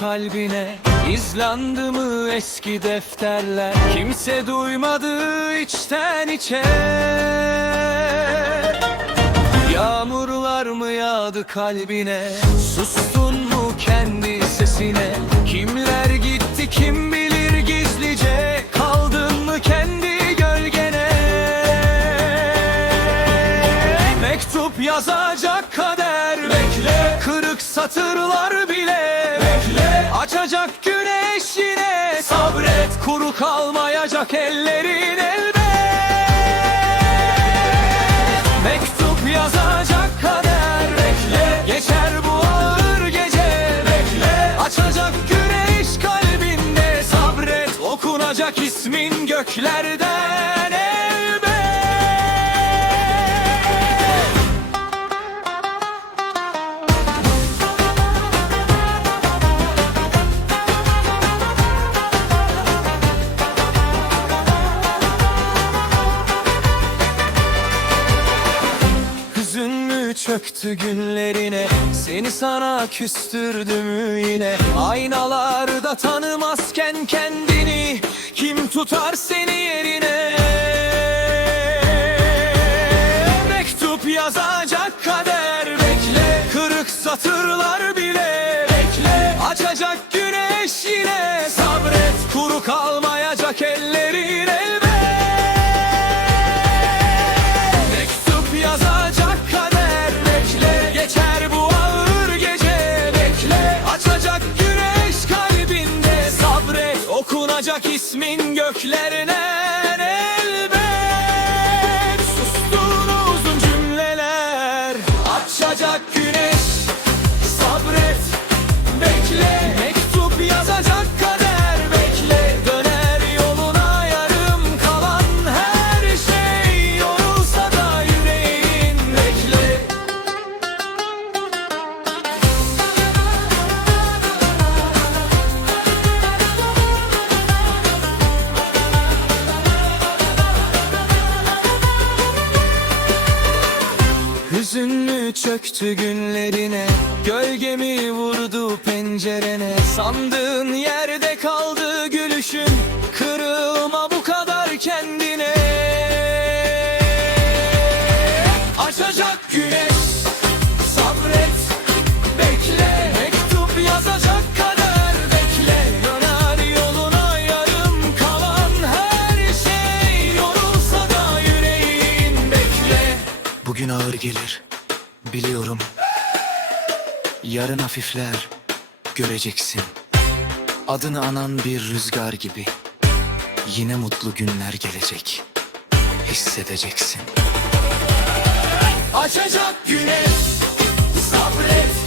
kalbine. İzlandı mı eski defterler? Kimse duymadı içten içe. Yağmurlar mı yağdı kalbine? Sustun mu kendi sesine? Kimler gitti kim bilir gizlice? Kaldın mı kendi gölgene? Mektup yazacak kader. Bekle. Kırık satırlar bile Açacak güneş yine. Sabret Kuru kalmayacak ellerin elbet. Mektup yazacak kader Bekle. Geçer bu ağır gece Bekle. Açacak güneş kalbinde. Sabret Okunacak ismin göklerden elbet çöktü günlerine. Seni sana küstürdü mü yine Aynalarda tanımazken kendini. Kim tutar seni yerine? Mektup yazacak kader. Bekle. Kırık satırlar bile. Bekle. Açacak güneş yine. Sabret. Kuru kalmayacak ellerin Okunacak ismin göklerine Hüzünlü çöktü günlerine Gölgemi vurdu pencerene. Sandığın yerde gelir, biliyorum. Yarın hafifler, göreceksin. Adını anan bir rüzgar gibi. Yine mutlu günler gelecek. Hissedeceksin. Açacak güneş Sabret